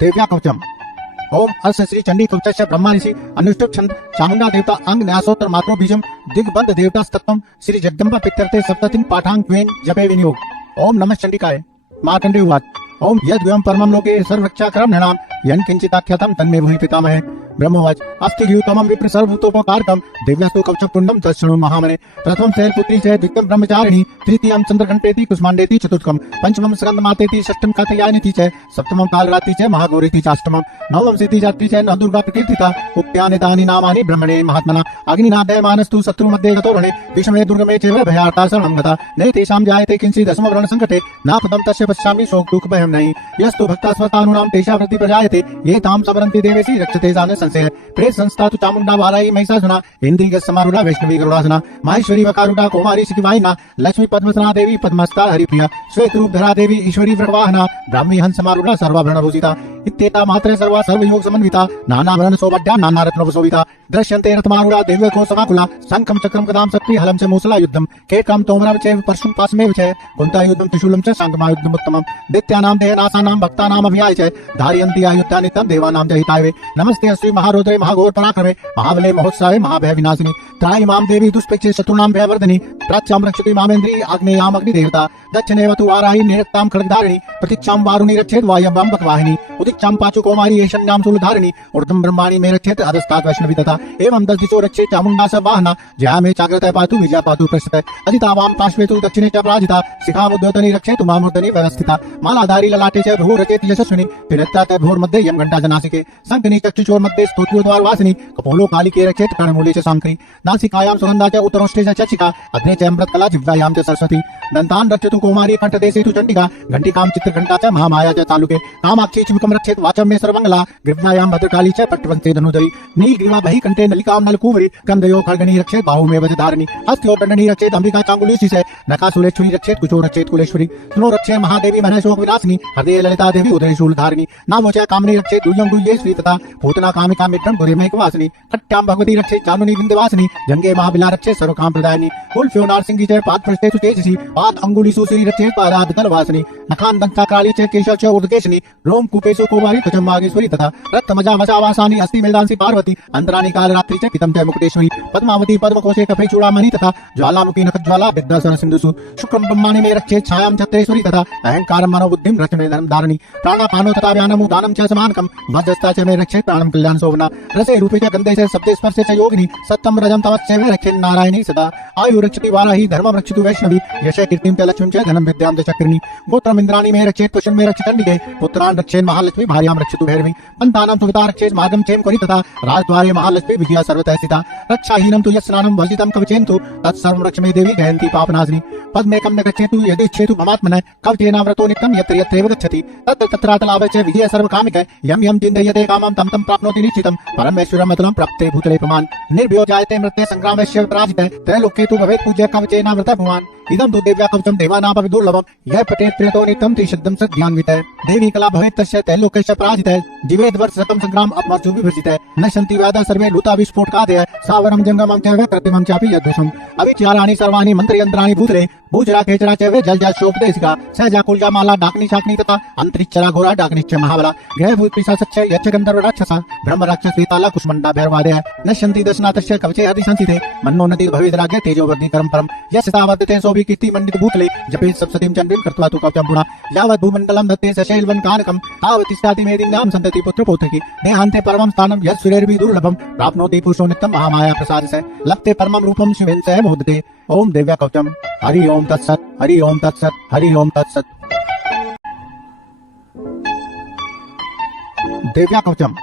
दिव्या कवचम। ओम अस्य श्री चंडी कवचस्य ब्रह्मा ऋषि अनुष्टुप छंद चामुंडा देवता अंग न्यासोत्र मात्रो बीजम दिग्बंध देवता स्तत्वम श्री जगदम्बा पित्यर्थे सप्ततिन पाठांग क्वेन जपे विनियोग। ओम नमः चंडिकाय। मार्कंडेय उवाच। ओम यद्वयं परमं लोके सर्वरक्षाकरं नृणां यन् किंचिदाख्यातं तन्मे भूहि पितामहे। ब्रह्मवाच। अस्ति द्यूतमं विप्र सर्वभूतोपकारकं दिव्यस्तु कवचं पुण्डं तच्छृणु महामने। प्रथमं शैलपुत्री च द्वितीयं ब्रह्मचारिणी तृतीयं चंद्रघंटेति कुष्मांडेति चतुर्थं पंचमं स्कंदमातेति षष्ठं कात्यायनीति च सप्तमं कालरात्रि च महागौरीति चाष्टमं नवमं सिद्धिजात्री च न दुर्गा प्रकीर्तिता उक्त्यानि तानि नामानि ब्रह्मणे महात्मना। अग्निनादयमानस्तु शत्रुमध्ये गतो रणे विषमे दुर्गमे च भयार्ता शरणं गता न तेषां जायते किंचित् दशम व्रण संकटे न पदं तस्य पश्यामि शोक दुःख भयं नहि। यस्तु भक्ता स्वतानुनां तेषा वृत्ति प्रजायते ये तां समरन्ति देवेशि रक्षते सा न संशय। प्रेत संस्था तु चामुंडा वाराई महिषासुना इंद्रिय समारूढ़ा वैष्णवी गरुड़ासना माहेश्वरी वकारूढ़ा कौमारी शिखवाहिना लक्ष्मी पद्मसना देवी पद्मस्ता हरिप्रिया श्वेत रूप धरा देवी ईश्वरी वृषवाहना ब्राह्मी हंस समारूढ़ा सर्वाभरण भूषिता इत्येता मात्रे सर्वा सर्वयोग समन्विता नानाभरण सौभड्या नाना रत्न शोभिता दृश्यन्ते रथमारूढ़ा दिव्य को समाकुला शंखं चक्रं गदां शक्ति हलं च मूसला युद्धं केकं तोमरं च परशुं पाशमेव च कुंता युद्धं त्रिशूलं च शंखमायुद्धम् उत्तमं दैत्यानां देहनाशानां भक्तानाम् अभियाय च धारयन्ति आयुध्या नित्यं देवानां च हिताय। नमस्ते श्री महारौद्रे महाघोर पराक्रमे महाबले महोत्सवे महाभय विनाशिनी त्राहि मां देवी दुष्प्रेक्षे शत्रूणां भयवर्धिनी प्राच्यां रक्षति मामेन्द्री आग्नेयाम् अग्निदेवता दक्षिणेव तु वाराही निरक्तां खड्गधारिणी प्रतीक्षां वारुणी रक्षेत् वायव्यां बकवाहिनी उदिक्षां पाचु कौमारी ईशान्यां शूलधारिणी ऊर्ध्वं ब्रह्माणि मे रक्षेत् अधस्तात् वैष्णवी तथा एवं दश दिशो रक्षेत् चामुण्डा स वाहना जया मे चाग्रतः पातु विजया पातु पृष्ठतः अदिता वां पार्श्वे तु दक्षिणे च पराजिता शिखामुद्योतनी रक्षेतु मामूर्धनि व्यवस्थिता मालाधारी ललाटे च भ्रूः रचेत् यशस्विनी पिनत्ता च भ्रूर्मध्ये यं घण्टा च नासिके शङ्खनी चक्षुचोर्मध्ये स्तोत्रोद्वार वासिनी कपोलो कालिके रक्षेत् कर्णमूले च शङ्करी नासिकायां सुगन्धा च उत्तरोष्ठे च चक्षिका अग्ने च अमृतकला जिह्वायां च सरस्वती दन्तान् रक्षतु कौमारी कंठदेशे तु चण्डिका घण्टिकां चित्रघण्टा च महामाया च तालुके कामाक्षी चिमुकं रक्षेत् वाचं मे सर्वमङ्गला ग्रीव्यायां भद्रकाली च पट्टवंशे धनुधरी नीलग्रीवा बहि कंठे नलिकां नलकूवरी कंदयो खड्गनी रक्षेत् बाहुमे वज्रधारिणी हस्तयो दण्डनी रक्षेत् अंबिका चांगुलेशी च नखासुलेश्वरी रक्षेत् कुचो रक्षेत् कुलेश्वरी स्नो रक्षेत् महादेवी मनशोक विनाशिनी हृदये ललिता देवी उदरे शूलधारिणी नामो च कामिनी रक्षेत् दुर्यं गुह्येश्वरी तथा पूतना कामिका मित्रं गुरिमेकवासिनी कट्यां भगवती रक्षेत् चामुनी विन्ध्यवासिनी जंगे महाबिला रक्षेत् सर्वकाम प्रदायिनी कुल्फ्यो नारसिंगी च पादपृष्ठेषु तेजसी पाद अंगुलीषु श्री रक्षेत् पादादकलवासिनी नखान् दंताकाली च केशव च ऊर्ध्वकेशिनी रोम कूपेषु कौमारी त्वचं वागीश्वरी तथा रक्तमजावशावासानी अस्ति मेलदांसी पार्वती अंतराणि कालरात्रि च पितं च मुकुटेश्वरी पद्मावती पद्मकोशे कफे चूड़ामणि तथा ज्वालामुखी नखज्वाला विद्यासन सिंधुषु शुक्रं ब्रह्माणि मे रक्षेत् छायां छत्रेश्वरी तथा अहंकारं मनोबुद्धिं रचने धर्म धारिणी प्राणापानो तथा व्यानम् उदानं च समानकं वज्रस्ता च मे रक्षेत् प्राणं कल्याण शोभना रसे रूपे च गन्धे च शब्दे स्पर्शे च योगिनी सत्यं रजं तमश्च मे रक्षेत् नारायणी सदा आयु रक्षति वाराही धर्मं रक्षतु वैष्णवी यश कीर्तिं च लक्ष्मीं च धनं विद्यां च चक्रिणी गोत्रम् इन्द्राणि मे रक्षेत् पुष्यं मे रक्षति चण्डिके पुत्रान् रक्षेत् महालक्ष्मी भार्यां रक्षतु भैरवी पन्थानां सुगता रक्षेत् मार्गं क्षेम करि तथा राजद्वारे महालक्ष्मी विजया सर्वतः स्थिता रक्षाहीनं तु यस्नानं वर्जितं कवचेन्तु तत्सर्वं रक्ष मे देवी जयन्ती पापनाशिनी पद्मेकं न गच्छेतु यदि इच्छेतु ममात्मनः कवचेनाव्रतो नित्यं यत्र यत्रैव गच्छति तत्र तत्रातलाभः च विजय सर्वकामिकः यं यं चिन्तयते कामं तं तं प्राप्नोति निश्चितं परमेश्वरम् अतुलं प्राप्ते भूतले प्रमान् निर्भयो जायते मृत्युः संग्रामस्य पराजितः त्रैलोक्ये तु भवेत् पूज्यः कवचेनावृतः भवान् इदं तु दिव्या कवचं देवानामपि दुर्लभं यः पठेत् प्रेतो नित्यं त्रिशब्दं सद्ध्यान्वितः देवी कला भवेत् तस्य त्रैलोक्यस्य पराजितः जीवेत् वर्षशतं संग्राम अपमर्त्युः विभर्जितः न सन्ति वेदाः सर्वे लुता विस्फोटकादयः सावरं जङ्गमं च कृत्रिमं चापि यद्वशम् अविचाराणि सर्वाणि मन्त्रयन्त्राणि भूतले भूचरा खेचरा च वे जल शोकदेशिका सहजा कुलजा माला डाकनी शाकनी तथा अंतरिक्षरा घोरा डाकनिश्च महाबला ग्रहभूत पिशाच यच्च गंधर्व राक्षसा ब्रह्म राक्षस वेताला कुष्मंडा भैरवादय नश्यन्ति दशनाथस्य कवचे अधिसंसिते मन्नोन्नति भवेद्राज्ञ तेजोवर्धि कर्म परम यस्य तावद्यते सोऽपि कीर्ति मंडित भूतले जपे सप्ततिं चन्द्रीं कृत्वा तु कवचं पुनः यावत् भूमण्डलं दत्ते सशैलवन् कानकं तावतिष्ठाति मेदिन्यां सन्तति पुत्रपौत्रकी देहान्ते परमं स्थानं यत् सुरेर्भि दुर्लभं प्राप्नोति पुरुषो नित्यं महामाया प्रसादस्य लभते परमं रूपं शिवेन सह मोदते। ओम दिव्या कवचम। हरि ओम तत्सत। हरि ओम तत्सत। हरि ओम तत्सत। दिव्या कवचम।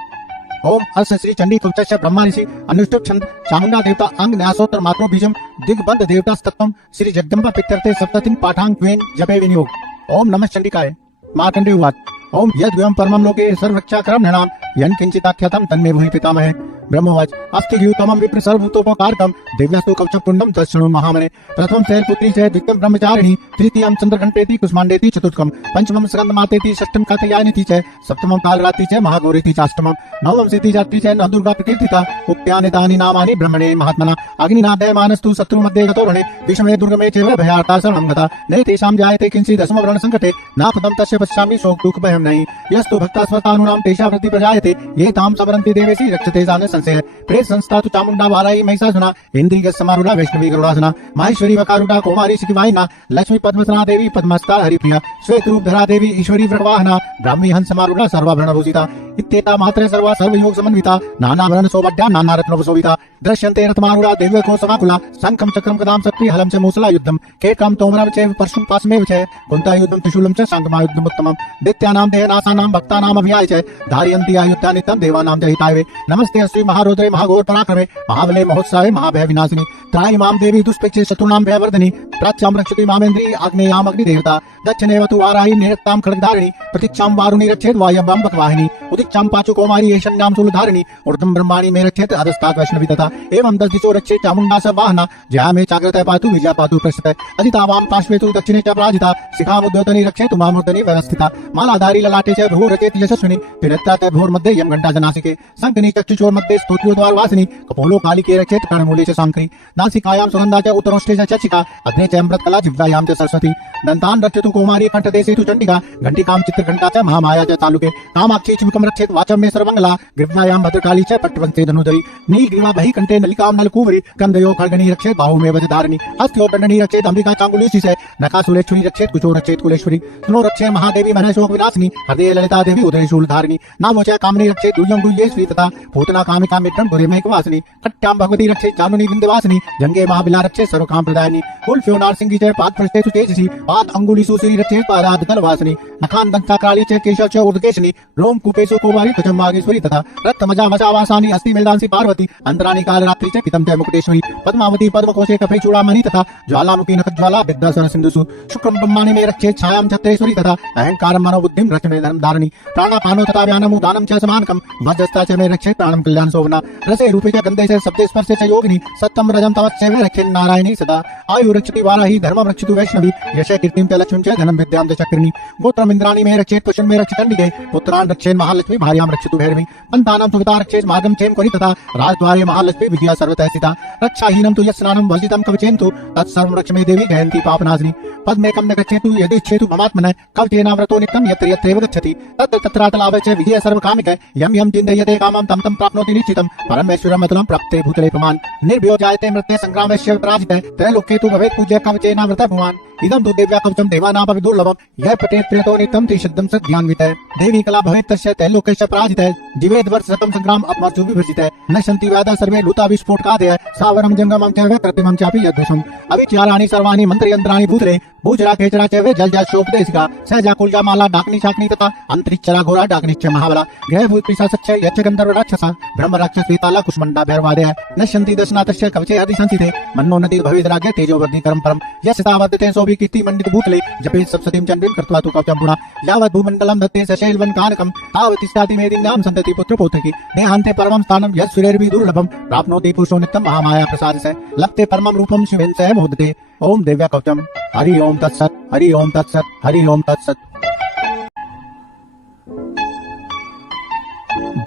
ओम अस्य श्री चंडी कवचस्य ब्रह्मा ऋषि अनुष्टुप छंद चामुंडा देवता अंग न्यासोत्र मात्रो बीजम दिग्बंध देवता स्तत्वम श्री जगदम्बा पित्यर्थे सप्ततिं पाठांग क्वेन जपे विनियोग। ओम नमः चंडिकाय। मार्कंडेय उवाच। ओम यद्वयं परमं लोके सर्वरक्षाकरं नृणां यन् किंचिदाख्यातं तन्मे भूहि पितामहे। ब्रह्मवाच अस्थिघ्यूतमं विप्र सर्वभूतोपकारकं दिव्यस्तु कवचपुण्डं तत्शृणु महामने। प्रथमं शैलपुत्री च द्वितीयं ब्रह्मचारिणी तृतीयं चंद्रघंटेति कुष्मांडेति चतुर्थं पंचमं स्कंदमातेति षष्ठं कात्यायनीति च सप्तमं कालरात्रि च महागौरीति चाष्टमं नवमं सिद्धिजात्री च नवदुर्गा प्रकीर्तिता उक्त्यानि तानि नामानि ब्रह्मणे महात्मना। अग्निनादयमानस्तु शत्रु मध्ये गतोरणे विषमे दुर्गमे चैव भयार्ता शरणं गता न तेषां जायते किंचित् दशमवरण संकटे नापदं तस्य पश्यामि शोक दुःख भयं नहि। यस्तु भक्ता स्वतानुनां तेषा वृत्ति प्रजायते ये तां समरन्ति देवेशि रक्षते सा न संशयः। प्रेत संस्था तु चामुण्डा वाराही महिषासुना इंद्रिय समारूढ़ा वैष्णवी गरुड़ासना माहेश्वरी वकारूढ़ा कौमारी शिखवाहिना लक्ष्मी पद्मसना देवी पद्मस्था हरिप्रिया श्वेत रूपधरा देवी ईश्वरी वृषवाहना ब्राह्मी हंस समारूढ़ा सर्वाभरण भूषिता इत्येता मात्रे सर्वा सर्वयोग समन्विता नानाभरण सौभड्या नाना रत्नोपशोभिता दृश्यन्ते रथमारूढ़ा दिव्य कोसमाकुला शंखं चक्रं गदां शक्ति हलं च मूसला युद्धं केकं तोमरं च परशुं पाशमेव च कुन्ता युद्धं त्रिशूलं च शाङ्गमायुद्धम् उत्तमम् दैत्यानां देहनाशानां भक्तानाम् अभयाय च धारयन्ति आयुध्या नित्यं देवानां च हिताय नमस्ते अश्री महारौद्रे महाघोर पराक्रमे महाबले महोत्साहे महाभय विनाशिनी त्राहि मां देवी दुष्प्रेक्षे शत्रूणां भयवर्धिनी प्राच्यां रक्षति मामेन्द्री आग्नेयाम् अग्निदेवता दक्षिणेव तु वाराही निरक्तां खड्गधारिणी प्रतीक्षां वारुणी रक्षेत् वायव्यां बकवाहिनी उदीक्षां पाचु कौमारी ऐशन्यां शूलधारिणी ऊर्ध्वं ब्रह्माणि मे रक्षेत् अधस्तात् वैष्णवी तथा एवं 10 दिशो रक्षेत् चामुण्डा स वाहना जया मे चाग्रत पातु विजया पातु प्रसृत अदिता वां पार्श्वे तु दक्षिणे च पराजिता शिखामुद्योतनी रक्षेत् उमामूर्धनि व्यवस्थिता मालाधारी ललाटे च भ्रूः रचेत् यशस्विनी त्रिनेत्रा च भ्रूर्मध्ये यं घण्टा जनासिके शङ्खनी चक्षुचोर्मध्ये स्तोत्रोद्वार वासिनी कपोलो कालिके रक्षेत् कर्णमूले च शङ्करी नासिकायां सुगन्धा च उत्तरोष्ठे च चक्षिका अग्ने च अमृतकला जिह्वायां च सरस्वती दन्तान् रक्षतु कौमारी कंठदेशे तु चण्डिका घंटिकां चित्रघण्टा च महामाया च तालुके कामाक्षी चिमुकं रक्षेत् वाचं मे सर्वमङ्गला ग्रीव्यायां भद्रकाली च पट्टवन्ते धनुधरी नीलग्रीवा बहिकण्ठे नलिकां नलकुवरी कंदयो खड्गणी रक्षेत् बाहुमे वज्रधारिणी हस्त्यो दण्डनी रक्षेत् अंबिका चाङ्गुलेशी च नखासुलेश्वरी रक्षेत् कुचो रक्षेत् कुलेश्वरी स्नो रक्षे महादेवी मनशोक विनाशिनी हृदये ललिता देवी उदये शूलधारिणी नामो च कामिनी रक्षेत् दुर्यं दुर्येश्वरी तथा पूतना कामिका मित्रं गुरिमेकवासिनी कट्यां भगवती रक्षेत् चानुनी विन्ध्यवासिनी जंगे महाबिला रक्षेत् सर्वकाम प्रदायिनी उल्फ्यो नारसिंगी च पादपृष्ठेषु तेजसी पाद अंगुलीषु श्री रक्षेत् पादाद् दलवासिनी नखान् दंताकाली च केशव च ऊर्ध्वकेशिनी रोम कूपेषु कौमारी त्वचं वागेश्वरी तथा रक्तमजा वशावासानी अस्ति मेदांसी पार्वती अंतरानी कालरात्रि च पितं च मुकुटेश्वरी पद्मावती पद्मकोशे कफे चूड़ामणि तथा ज्वालामुखी नखज्वाला विद्यासन सिंधुषु शुक्रं ब्रह्माणि मे रक्षेत् छायां छत्रेश्वरी तथा अहंकारं मनोबुद्धिं रचने धर्मधारिणी प्राणापानो तथा व्यानम् उदानं च समानकं वज्रस्ता च मे रक्षेत् प्राणं कल्याण शोभना रसे रूपे च गन्धे च शब्दे स्पर्शे च योगिनी सत्यं रजं तवच्च मे रक्षेत् नारायणी सदा आयु रक्षति वाराही धर्मं रक्षतु वैष्णवी यश कीर्तिं च लक्ष्मीं च धनं विद्यां च चक्रिणी गोत्रम् इन्द्राणि मे रक्षेत् पुष्पं मे रक्षति चण्डिके पुत्रान् रक्षेन् महालक्ष्मी भार्यां रक्षतु भैरवी पन्तानां सुविता रक्षेत् मार्गं चेम करि तथा राजद्वारे महालक्ष्मी विजया सर्वतः स्थिता रक्षाहीनं तु यस्नानं वर्जितं कवचेन तु तत्सर्वं रक्ष मे देवी गयन्ति पापनाशिनी पद्मेकं न गच्छेतु यदिच्छेतु ममात्मनः कवचेनाव्रतो नित्यं यत्र यत्रैव गच्छति तत्र तत्रातलाभे च विजय सर्वकामिकः यं यं चिन्तयते कामं तं तं प्राप्नोति निश्चितं परमेश्वरमतुलं प्राप्ते भूतले पुमान् निर्भयो जायते मृत्ये संग्रामस्य पराजितः त्रैलोक्ये तु भवेत् पूज्य कवचेनावृतः पुमान् इदं तु दिव्या कवचं देवानामपि दुर्लभं यः पठेत् प्रेतो नित्यं त्रिशब्दं सद्ध्यान्वितः देवी कला भवेत् तस्य त्रैलोक्यस्य पराजितः जीवेद् वर्षशतं संग्राम अपमर्त्युः विभर्जितः नश्यन्ति वेदाः सर्वे लुता विस्फोटकादयः सावरं जङ्गमं च कृत्रिमं चापि यद्विषम् अविचाराणि सर्वाणि मन्त्रयन्त्राणि भूतले भूचरा केचरा च वे जलजा शोपदेशिका सहजा कुलजा माला डाकनी शाकनी तथा अंतरिक्षरा घोरा डाकनिश्च महाबला ग्रह भूत पिशाच यच्च गंधर्व राक्षसा ब्रह्म राक्षस वेताला कुष्मंडा भैरवादय नश्यन्ति दशनाथस्य कवचे हरि संसिते मन्नो नदी भवेद्राज्ञ तेजो वर्धि करम परम यस्य वर्धते सोऽपि कीर्ति मंडित भूतले जपेत् सप्ततिं चन्द्रीं कृत्वा तु कवचं पुनः यावत् भूमण्डलं दत्ते सशैलवन् कानकं तावत् तिष्ठति मेदिन्यां सन्तति पुत्रपौत्रकी देहान्ते परमं स्थानं यत् सूर्यैर्वि दुर्लभं प्राप्नोति पुरुषो नित्यं महामाया प्रसादस्य लभते परमं रूपं शिवेन सह मोदते ओम दिव्या कवचम हरि ओम तत्सत् हरि ओम तत्सत् हरि ओम तत्सत्।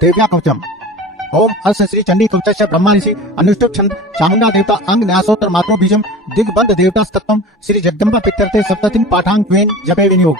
दिव्या कवचम ओम अस्य श्री चंडी कवचस्य ब्रह्मा ऋषि अनुष्टुप छंद चामुंडा देवता अंग न्यासोत्र मात्रो बीजम दिग्बंध देवता तत्वम श्री जगदम्बा पितरते सप्ततिं पाठांक्वेन जपे विनियोग।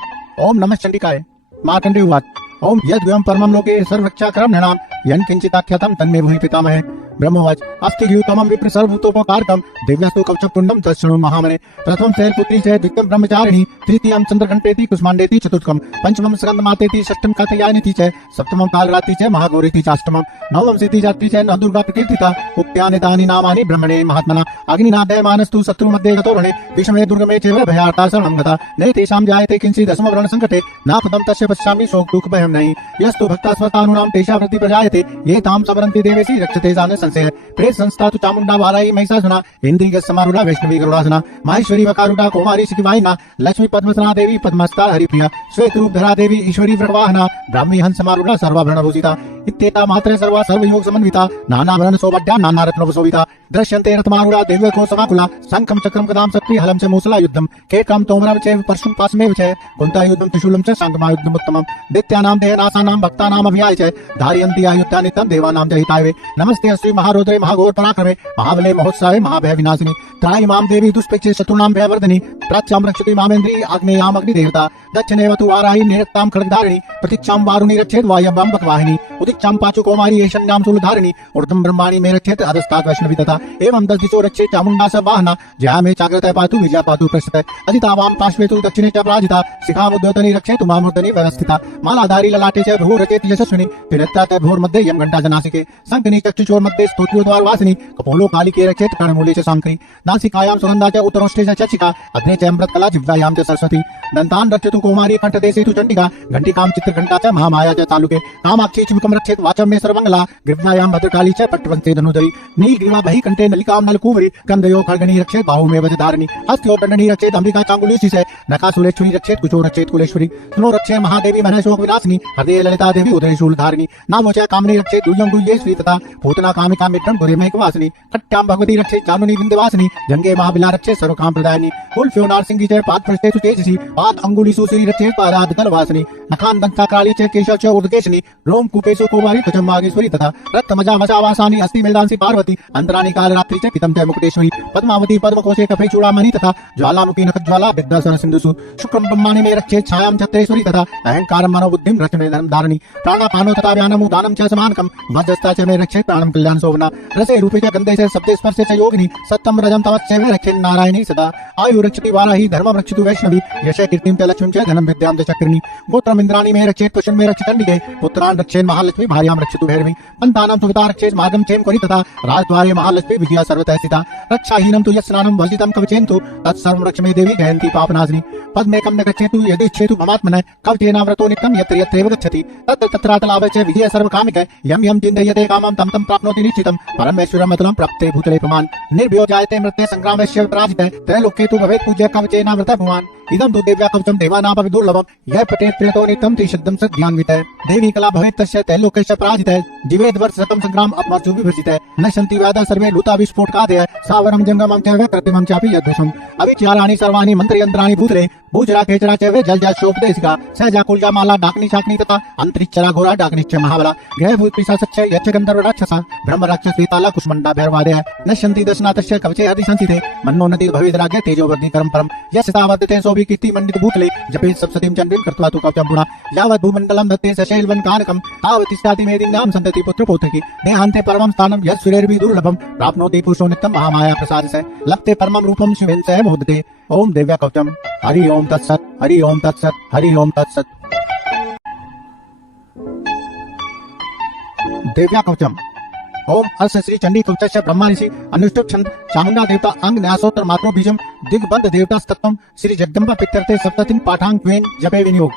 ओम नमः चंडिकाय। मार्कण्डेय उवाच ओम यद्वयं परमं लोके सर्वरक्षाकरं नृणां यन् किंचिदाख्यातं तन्मे भूहि पितामहे। ब्रह्मवाच अस्थिघ्यूतमं विप्र सर्वभूतोपकारकं दिव्यस्तु कवचपुण्डं तत्शृणु महामने। प्रथमं शैलपुत्री च द्वितीयं ब्रह्मचारिणी तृतीयं चंद्रघंटेति कुष्मांडेति चतुर्थं पंचमं स्कंदमातेति षष्ठं कात्यायनीति च सप्तमं कालरात्रि च महागौरीति चाष्टमं नवमं सिद्धिजात्री च नवदुर्गा प्रकीर्तिता उक्त्यानि तानि नामानि ब्रह्मणे महात्मना। अग्निनादयमानस्तु शत्रु मध्ये गतोरणे विषमे दुर्गमे चैव भयार्ता शरणं गता न तेषां जायते किंचित् दशमवरण संकटे नापदं तस्य पश्यामि शोक दुःख भयं नहि। यस्तु भक्ता स्वतानुनां तेषा वृत्ति प्रजायते ये तां समरन्ति देवेशि रक्षते सा न संशय प्रेत संस्था तु चामुंडा वाराई महिषासुना इंद्रिय समारूढ़ा वैष्णवी गरुड़ासना माहेश्वरी वकारूढ़ा कौमारी शिखवाहिना लक्ष्मी पद्मसना देवी पद्मस्ता हरिप्रिया श्वेत रूप धरा देवी ईश्वरी वृषवाहना ब्राह्मी हंस समारूढ़ा सर्वाभरण भूषिता इत्येता मात्रे सर्वा सर्वयोग समन्विता नानाभरण सौभड्या नाना रत्न शोभिता दृश्यन्ते रथमारूढ़ा दिव्य को समाकुला शंखम चक्रम कदाम शक्ति हलम च मूसला युद्धम केकम तोमरम च परशुम पासमेव च कुंता युद्धम त्रिशूलम च संगमा युद्धम उत्तमम दित्यानाम देहनासानाम भक्तानाम अभियाय च धारयन्ति आयुत्या नित्यं देवानां च हिताय नमस्ते श्री महारुद्रे महाघोर पराक्रमे महाबले महोत्सवे महाभय विनाशिनी त्राहि मां देवी दुष्प्रेक्षे शत्रूणां भयवर्धिनी प्राच्यां रक्षति मामेन्द्री आग्नेयां अग्निदेवता दक्षिणेव तु वाराही निरक्तां खड्गधारिणी प्रतीक्षां वारुणी रक्षेत् वायव्यां बकवाहिनी उदिक्षां पाचु कौमारी ऐशन्यां शूलधारिणी ऊर्ध्वं ब्रह्माणि मे रक्षेत् अधस्तात् वैष्णवी तथा एवं दस दिशो रक्षेत् चामुण्डा स वाहना जया मे चाग्रतः पातु विजया पातु पृष्ठतः अदिता वां पार्श्वे तु दक्षिणे च पराजिता शिखामुद्योतनी रक्षेतु मामूर्धनि व्यवस्थिता मालाधारी ललाटे च भ्रूः रचेत् यशस्विनी पिनत्ता च भ्रूर्मध्ये यं घण्टा च नासिके शङ्खनी चक्षुचोर्मध्ये स्तोत्रोद्वार वासिनी कपोलो कालिके रक्षेत् कर्णमूले च शङ्करी नासिकायां सुगन्धा च उत्तरोष्ठे च चक्षिका अग्ने च अमृतकला जिह्वायां च सरस्वती दन्तान् रक्षतु कौमारी कण्ठदेशे तु चण्डिका घण्टिकां चित्रघण्टा च महामाया च तालुके कामाक्षी चिमुकं रक्षेत् वाचं मे सर्वमङ्गला ग्रीव्यायां भद्रकाली च पट्टवन्ते धनुधरी नीलग्रीवा बहि कण्ठे नलिकां नलकूवरी कंदयो खड्गनी रक्षेत् बाहुमे वज्रधारिणी हस्तयो दण्डनी रक्षेत् अंबिका चाङ्गुलेशी च नखासुलेश्वरी रक्षेत् कुचो रक्षेत् कुलेश्वरी सुनो रक्षे महादेवी मनशोक विनाशिनी हृदये ललिता देवी उदरे शूलधारिणी नामो च कामिनी रक्षेत् दुर्यं गुह्येश्वरी तथा पूतना कामिका मित्रं गुरेमैकवासिनी कट्यां भगवती रक्षेत् चामुनी विन्ध्यवासिनी जंगे महाबिला रक्षेत् सर्वकाम प्रदायिनी कुल्फ्यो नारसिंगी च पादपृष्ठेषु तेजसी पाद अंगुलीषु श्री रक्षेत् पादादकलवासिनी नखान् दंताकाली च केशव च ऊर्ध्वकेशिनी रोम कूपेषु कौमारी त्वचं वागीश्वरी तथा रक्तमजावशावासानी अस्ति मेलदांसी पार्वती अंतराणी कालरात्रि च पितं च मुकुटेश्वरी पद्मावती पद्मकोशे कफे चूड़ामणि तथा ज्वालामुखी नखज्वाला विद्यासन सिंधुषु शुक्रं ब्रह्माणि मे रक्षेत् छायां छत्रेश्वरी तथा अहंकारं मनोबुद्धिं रचने धर्मधारिणी प्राणापानो तथा व्यानम् उदानं च समानकं वज्रस्ता च मे रक्षेत् प्राणं कल्याण शोभना रसे रूपे च गन्धे च शब्दे स्पर्शे च योगिनी सत्यं रजं तमश्च मे रक्षेत् नारायणी सदा आयु रक्षति वाराही धर्मं रक्षतु वैष्णवी यश कीर्तिं च लक्ष्मीं च धनं विद्यां च चक्रिणी गोत्रम् इन्द्राणि मे रक्षेत् पुष्पं मे रक्षकण्डिके पुत्रान् रक्षेत् महालक्ष्मी भार्यां रक्षतु भैरवी पन्तानां सुविता रक्षेत् मार्गं चेम करि तथा राजद्वारे महालक्ष्मी विजया सर्वतः स्थिता रक्षाहीनं तु यस्नानं वर्जितं कवचेन्तु तत्सर्वं रक्ष मे देवी जयन्ती पापनाशिनी पद्मेकं न गच्छेतु यदि इच्छेतु ममात्मनः कवचेनाव्रतो नित्यं यत्र यत्रैव गच्छति तत्र तत्रातलाभः च विजय सर्वकामिकः यं यं चिन्तयते कामं तं तं प्राप्नोति निश्चितं परमेश्वरम् अतुलं प्राप्ते भूतले पुमान् निर्भयो जायते मृत्युः संग्रामस्य पराजितः त्रैलोक्ये तु भवेत् पूज्यः कवचेनावृतः भवान् इदं तु दिव्या कवचं देवानामपि दुर्लभं यः पठेत् प्रेतो नित्यं त्रिशब्दं सद्ध्यान्वितः देवी कला भवेत् तस्य त्रैलोक्यस्य पराजितः जीवेद् वर्षशतं संग्राम अपमर्त्युः विभर्जितः न सन्ति वेदाः सर्वे लुता विस्फोटकादयः सावरं जङ्गमं च कृत्रिमं चापि यद्वशम् अविचाराणि सर्वाणि मन्त्रयन्त्राणि भूतले भूचरा खेचरा च वे जल शोकदेशिका सहजा कुलजा माला डाकनी शाकनी तथा अंतरिक्षरा घोरा डाकनिश्च महाबला ग्रहभूत पिशाच यच्च गंधर्व राक्षसा ब्रह्म राक्षस वेताला कुष्मंडा भैरवादय नश्यन्ति दशनाथस्य कवचे हरिशंसिते मन्नोन्नति भवेद्राज्ञ तेजोवर्धि कर्म परम यस्य तावद्यते सोऽपि कीर्ति मंडित भूतले जपे सप्ततिं चन्द्रीं कृत्वा तु कवचं पुनः यावत् भूमण्डलं दत्ते सशैलवन् कानकं तावतिष्ठाति मेदिन्यां सन्तति पुत्रपौत्रकी देहान्ते परमं स्थानं यत् सुरेर्भि दुर्लभं प्राप्नोति पुरुषो नित्यं महामाया प्रसादस्य लप्ते परमं रूपं शिवेन सह मोदते ओम दिव्या कवचम हरि ओम तत्सत हरि ओम तत्सत हरि ओम तत्सत। दिव्या कवचम ओम अस्य श्री चंडी कवचस्य ब्रह्मानिषि अनुष्टुप छंद चामुंडा देवता अंग न्यासोत्तर मात्रो बीजम दिग्बंध देवता तत्वम श्री जगदम्बा पित्यर्थे सप्ततिं पाठांग क्वेन जपे विनियोग।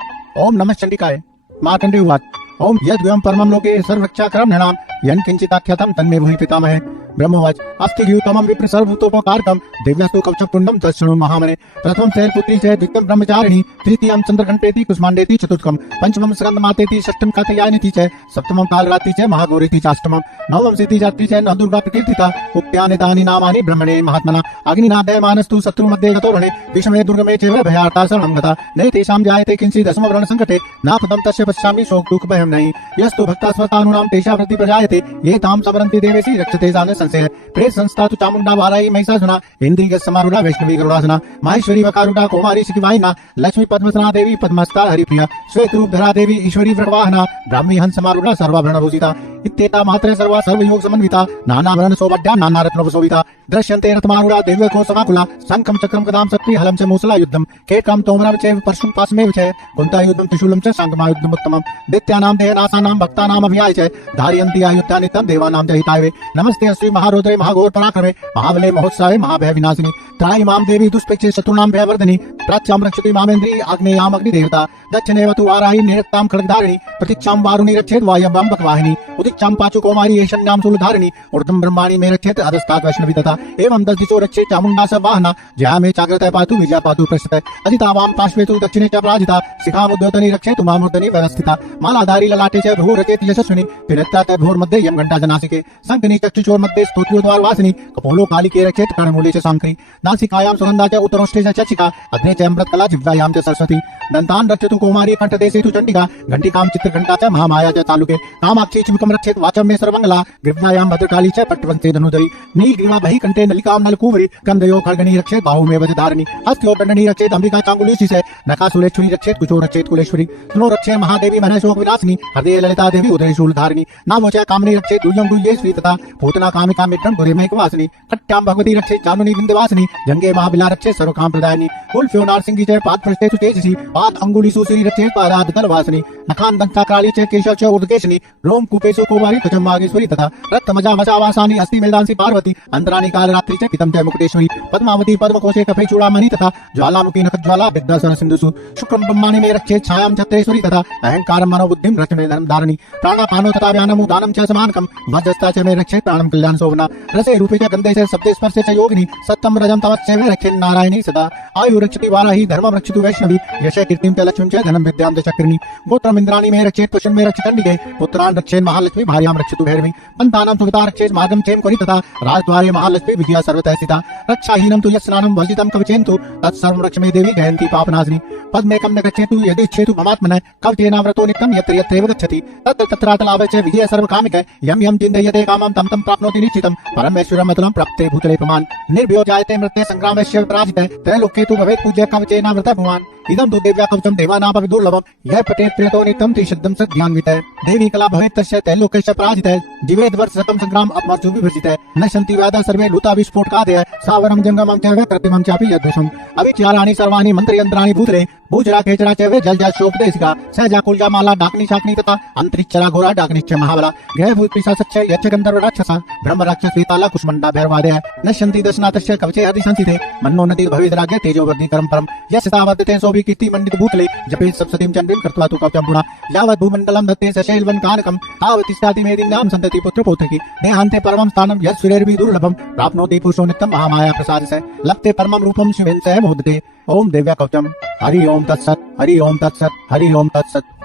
ओम नमः चंडिकाय। मार्कंडेय उवाच ओम यद्वयं परमं लोके सर्वरक्षाकरं नृणां यन् किंचिदाख्यातं तन्मे भूमि पितामहे। ब्रह्मवाच अस्ति द्यूतमं विप्र सर्वभूतोपकारकं दिव्यास्तु कवचपुण्डं तच्छृणु महामने। प्रथमं शैलपुत्री च द्वितीयं ब्रह्मचारिणी तृतीयं चन्द्रघण्टेति कुष्माण्डेति चतुर्थं पंचमं स्कन्दमातेति षष्ठं कात्यायनीति च सप्तमं कालरात्रि च महागौरीति चाष्टमं नवमं सिद्धिजात्री च नवदुर्गा प्रकीर्तिता उक्त्यानि तानि नामानि ब्रह्मणे महात्मना अग्निना दयमानस्तु शत्रुमध्ये गतो रणे विषमे दुर्गमे चैव भयार्ता शरणं गता नैतेषां जायते किंचिदस्मरणसङ्कटे नापदं तस्य पश्यामि शोक दुःख भयं नहि यस्तु भक्ता स्वतानुनां तेषां वृत्ति प्रजायते ये तां समरन्ति देवेशि रक्षते जाने संशय प्रेत संस्था तु चामुंडा वाराई महिषासुना इंद्रिय समारूढ़ा वैष्णवी गरुड़ासना माहेश्वरी वकारूढ़ा कौमारी शिखवाहिना लक्ष्मी पद्मसना देवी पद्मस्ता हरिप्रिया श्वेत रूप धरा देवी ईश्वरी वृषवाहना ब्राह्मी हंस समारूढ़ा सर्वाभरण भूषिता इत्येता मात्रे सर्वा सर्वयोग समन्विता नानाभरण सौभड्या नाना रत्न शोभिता दृश्यन्ते रथमारूढ़ा दिव्य को समाकुला शंखं चक्रं कदां शक्ति हलं च मूसला युद्धं केकं तोमरं च परशुं पासमेव च कुंता युद्धं त्रिशूलं च संगमा युद्धम् उत्तमम् दैत्यानां देहनासानां भक्तानां अभियाय च धारयन्ति आयुत्या नित्यं देवानां च हिताय नमस्ते श्री महारुद्रे महाघोर पराक्रमे महाबले महोत्सवे महाभय विनाशिनी त्राहि मां देवी दुष्प्रेक्षे शत्रूणां भयवर्धिनी प्राच्यां रक्षति मामेन्द्री आग्नेयाम् अग्निदेवता दक्षिणेव तु वाराही निरक्तां खड्गधारिणी प्रतीक्षां वारुणी रक्षेत् वायव्यां बकवाहिनी दीक्षां पाचु कौमारी ऐशन्यां शूलधारिणी ऊर्ध्वं ब्रह्माणि मे रक्षेत अधस्तात् वैष्णवी तथा एवं 10 दिशो रक्षेत चामुण्डा स वाहना जया मे चाग्रतः पातु विजया पातु पृष्ठतः अजिता वाम पार्श्वे तु दक्षिणे च पराजिता शिखामुद्योतनी रक्षेतु मामूर्धनि व्यवस्थिता मालाधारी ललाटे च भ्रूः रचेत यशस्विनी त्रिनेत्रा च भ्रूर्मध्ये यं घण्टा जनासिके शङ्खनी चक्षुचोर्मध्ये स्तोत्रोद्वार वासिनी कपोलो कालिके रक्षेत कर्णमूले च शङ्करी नासिकायां सुगन्धा च उत्तरोष्ठे च चक्षिका अग्ने च अमृतकला जिह्वायां च सरस्वती दन्तान् रक्षतु कौमारी कंठदेशे तु चण्डिका घण्टिकां चित्रघण्टा च महामाया च तालुके कामाक्षी चिमुकं रक्षेत वाचं मे सर्वमङ्गला ग्रीव्यायां भद्रकाली च पट्टवन्ते धनुधरी नीलग्रीवा बहिकण्ठे नलिकां नलकूवरी कंदयो खड्गणी रक्षेत बाहु मे वज्रधारिणी हस्त्यो दण्डनी रक्षेत अंबिका चांगुलेशी से नखासुलेश्वरी रक्षेत कुचो रक्षेत कुलेश्वरी स्नो रक्षे महादेवी मनशोक विनाशिनी हृदय ललिता देवी उदय शूलधारिणी नामोच कामनी रक्षेत दुर्यं दुर्येश्वरी तथा पूतना कामिका मित्रं गुरिमेक वासिनी कट्यां भगवती रक्षेत जानुनी विंध्यवासिनी जंगे महाबिला रक्षेत सर्वकाम प्रदायिनी कुल्फ्यो नारसिंगी च पाद पृष्ठेषु तेजसी पाद अंगुली सुश्री रक्षेत पादाद दलवासिनी नखान दंता काली च केशव च ऊर्ध्वकेशिनी रोम कूपेषु कुमारी त्वचं मागेश्वरी तथा रक्त मजा वशावासानी अस्ति मेदांसी पार्वती अंतरानी काल रात्रि च पितम च मुकुटेश्वरी पद्मावती पद्मकोशे कफे चूड़ामणि तथा ज्वालामुखी नखज्वाला विद्यासन सिंधुसु शुक्रं ब्रह्माणि मे रक्षेत छायां छत्रेश्वरी तथा अहंकारं मनोबुद्धिं रचने धर्मधारिणी प्राणापानो तथा व्यानम् उदानं च समानकं वज्रस्ता च मे रक्षेत प्राणं कल्याण शोभना रसे रूपे च गन्धे च शब्दे स्पर्शे च योगिनी सत्यं रजं तवच्च मे रक्षेत नारायणी सदा आयु रक्षति वाराही धर्मं रक्षतु वैष्णवी यश कीर्तिं च लक्ष्मीं च धनं विद्यां च चक्रिणी गोत्रम् इन्द्राणि मे रक्षेत पुष्पं मे रक्षेत कण्डिके पुत्रान् रक्षेत महालक्ष्मी भार्यां रक्षतु भैरवी पन्थानां सुविता रक्षेत मार्गं चेम करि तथा राजद्वारे महालक्ष्मी विजया सर्वतः स्थिता रक्षाहीनं तु यस्नानं वर्जितं कवचेन्तु तत्सर्वं रक्ष मे देवी जयन्ती पापनाशिनी पद्मेकं न गच्छेतु यदिच्छेतु ममात्मनः कवचेनाव्रतो नित्यं यत्र यत्रैव गच्छति तत्र तत्रातलाभे च विजय सर्वकामिकः यं यं चिन्तयते कामं तं तं प्राप्नोति निश्चितं परमेश्वरमतुलं प्राप्ते भूतले पुमान् निर्भयो जायते मृत्ये संग्रामस्य पराजितः त्रैलोक्ये तु भवेत् पूज्य कवचेनावृतः पुमान् इदं तु दिव्या कवचं देवानामपि दुर्लभं यः पठेत् प्रेतो नित्यं त्रिशब्दं सद्ध्यान्वितः देवी कला भवेत् तस्य त्रैलोक्यस्य पराजितः जीवेद् वर्षशतं संग्राम अपमर्त्युः विभर्जितः नश्यन्ति वेदाः सर्वे लुता विस्फोटकादयः सावरं जङ्गमं च प्रतिमं चापि यद्विषम् अविचाराणि सर्वाणि मन्त्रयन्त्राणि भूतले भूचरा केचरा च वे जलजा शोपदेशिका सहजा कुलजा माला डाकनी शाकनी तथा अंतरिक्षरा घोरा डाकनिश्च महाबला ग्रह भूत पिशाच यच्च गंधर्व राक्षसा ब्रह्म राक्षस वेताला कुष्मंडा भैरवादय नश्यन्ति दशनाथस्य कवचे हरि संसिते मन्नोन्नति भवेद्राज्ञ तेजो वर्धि परम यस्य वर्धते सोऽपि कीर्ति मंडित भूतले जपेत् सप्ततिं चन्द्रीं कृत्वा तु कवचं पुनः यावत् भूमण्डलं दत्ते सशैल्वं कानकं तावत् तिष्ठति मेदिन्यां सन्तति पुत्रपौत्रकी देहान्ते परमं स्थानं यत् सूर्यैर्वि दुर्लभं प्राप्नोति पुरुषो नित्यं महामाया प्रसादस्य लभते परमं रूपं शिवेन सह मोदते ओम दिव्या कवचम हरि ओम तत्सत् हरि ओम तत्सत् हरि ओम तत्सत्।